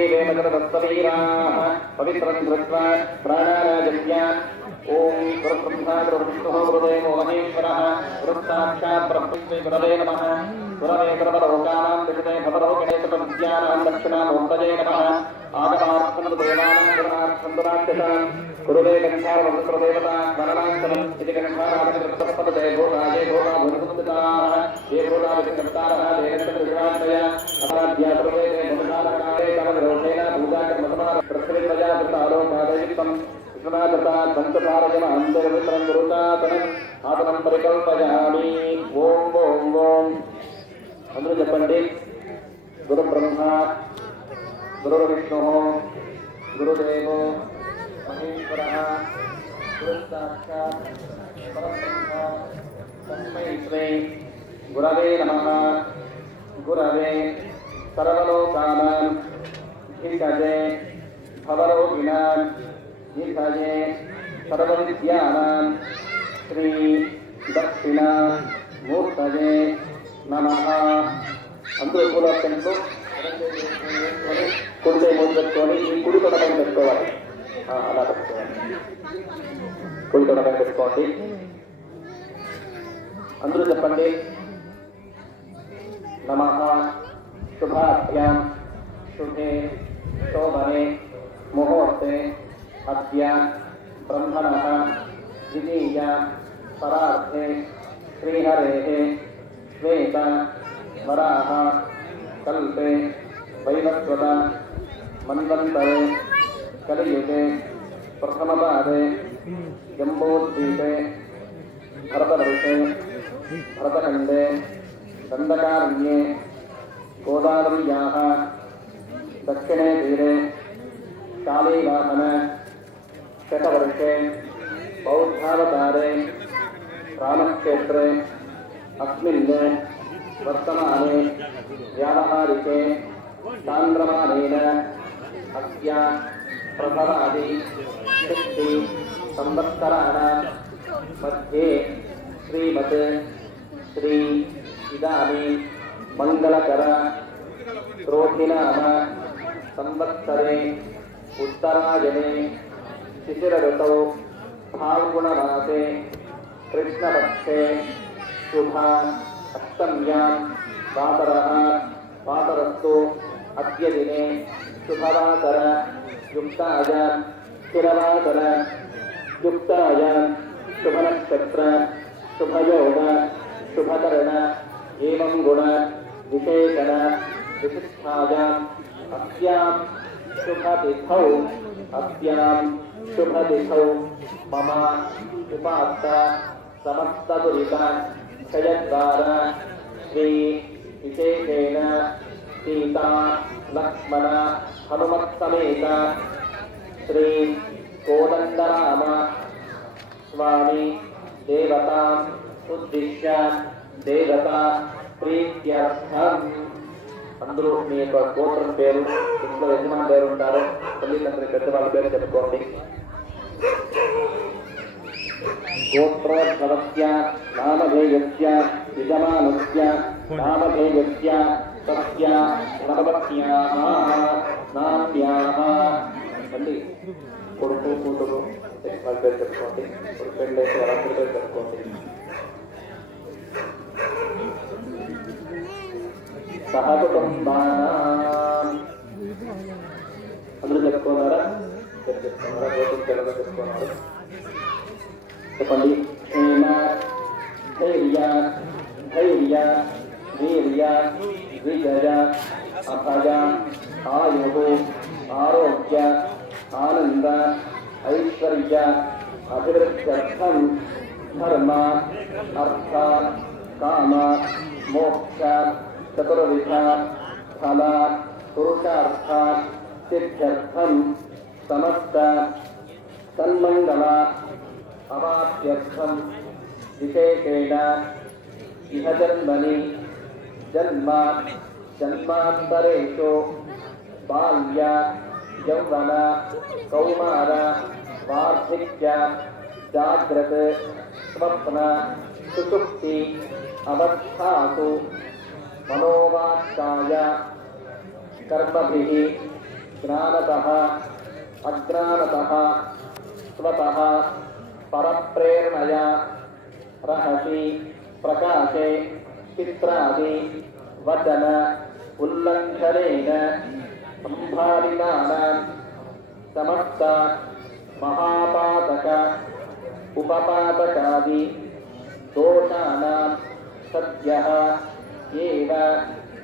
श्रीवेमकरदत्तवीराः पवित्रं कृत्वा प्राणाराजन्य ओम गुरुब्रह्मा गुरुविष्णुः गुरुदेवो महेश्वरः गुरुसाक्षात् ब्रह्मैश्वरे नमः गुरवे सर्वलोकानां विषये भवरोगणेशविद्यानां दक्षिणामूर्तये नमः आगमार्थं देवानां गुणार्थं दुराक्षसां गुरुवे गन्धारवस्त्रदेवता गणनान्तरम् इति गन्धारामकृतपदे भूताये भूता भूतसंस्थिताः ये भूताविकर्तारः देवस्य अपाद्या सर्वे भूतारकारे तमग्रोषेण पूजाकर्मसमाः प्रसवितया कृतारोपादयुक्तम् विश्वनाथता पंचतारजन अंतर्वित्रं गुरुतातनं आतनं परिकल्पयामि ओम ओम ओम अंदर చెప్పండి गुरु ब्रह्मा गुरु विष्णु गुरुदेवो महेश्वरः गुरु साक्षात् परब्रह्म तस्मै श्री गुरवे नमः गुरवे सर्वलोकानां धिषजे भवरोगिणां निधये सर्वविद्यानां श्री दक्षिणा मूर्तये नमः अंदर కూడా పెంటూ కుడి ముందు పెట్టుకొని ఈ కుడి తొడపైన పెట్టుకోవాలి అలా పెట్టుకోవాలి కుడి తొడపైన పెట్టుకోండి అందరూ చెప్పండి नमः शुभाभ्यां शुभे शोभने मुहूर्ते अद्य ब्रह्मणः द्वितीय परार्थे श्रीहरेः श्वेत वराह कल्पे वैवस्वत मन्वन्तरे कलियुगे प्रथमपादे जम्बूद्वीपे भरतवर्षे भरतखण्डे दण्डकारण्ये गोदावर्याः दक्षिणे तीरे कालीवाहन शतवर्षे बौद्धावतारे रामक्षेत्रे अस्मिन् वर्तमाने व्यावहारिके चान्द्रमानेन अस्य प्रथमादि षष्टि संवत्सराणां मध्ये श्रीमत् श्री इदानी मंगलकर क्रोधिनाम संवत्सरे उत्तरायणे शिशिरऋतौ फाल्गुणमासे कृष्णपक्षे शुभा अष्टम्यां वासरस्तु अद्य दिने शुभवासर युक्तायां स्थिरवासर युक्तायां शुभनक्षत्र शुभयोग शुभकर्ण एवं गुण विशेषण विशिष्टायाम् अस्यां शुभतिथौ मम उपात्ता समस्तदुरिता क्षयद्वारा श्री विशेषेण सीता लक्ष्मण हनुमत्समेत श्री कोदण्डराम स्वामी देवताम् उद्दिश्य देवता प्रीत्यर्थम् అందరూ మీ యొక్క గోత్రం పేరు ఇంట్లో యజమాని పేరు ఉంటారు తల్లిదండ్రులు పెద్దవాళ్ళ పేరు చెప్పుకోండి గోత్రోద్భవస్య నామధేయస్య యజమానస్య నామధేయస్య తస్య నవపత్న్యాః నామ్యాః మళ్ళీ కొడుకు కూతురు వాళ్ళ పేరు చెప్పుకోండి కొడుకు పెళ్ళైతే వాళ్ళ పేరు చెప్పుకోండి సహకుటుంబానాం అందరూ చెప్పుకున్నారా గోత్రం తెలుగు చెప్పుకున్నారు చెప్పండి క్షేమ ధైర్య ధైర్య వీర్య విజయ అభయ ఆయు ఆరోగ్య ఆనంద ఐశ్వర్య అభివృద్ధ్యర్థం ధర్మ అర్థ కామ మోక్ష चतुर्विध फल पुरुषार्थ सिद्ध्यर्थम समस्त सन्मंगल अवाप्यर्थम विशेषेण इह जन्मनि जन्म जन्मान्तरेषु बाल्य यौवन कौमार वार्धक्य जाग्रत स्वप्न सुषुप्ति अवस्थासु मनोवाक्काय कर्मभिः జ్ఞానతః అజ్ఞానతః స్వతః పరప్రేరణయా రహసి ప్రకాశే చిత్రాది వచన ఉల్లంఘనేన సంభావితానాం సమస్త మహాపాతక ఉపపాతకాది దోషానాం సద్యః ఏవ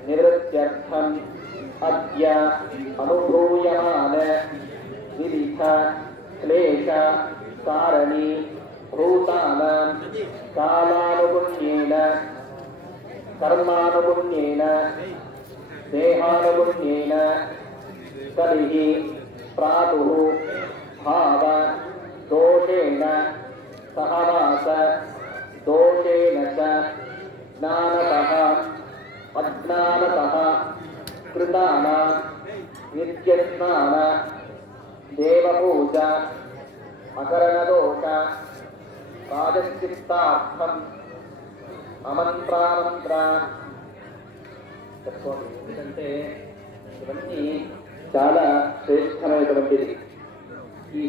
నివృత్త్యర్థం అద్య అనుభూయమాన వివిధ క్లేశ కారణీ భూతానాం కాలానుగుణ్యేన కర్మానుగుణ్యేన దేహానుగుణ్యేన కలిః ప్రాతుః భావ దోషేణ సహవాస దోషేణ చ జ్ఞానతః అజ్ఞానతః కృతానాం నిత్యస్నాన దేవపూజ అకరణదోష రాజచిత్తార్థం అమంత్రామంత్ర చెప్పుకోండి. ఎందుకంటే ఇవన్నీ చాలా శ్రేష్టమైనటువంటిది. ఈ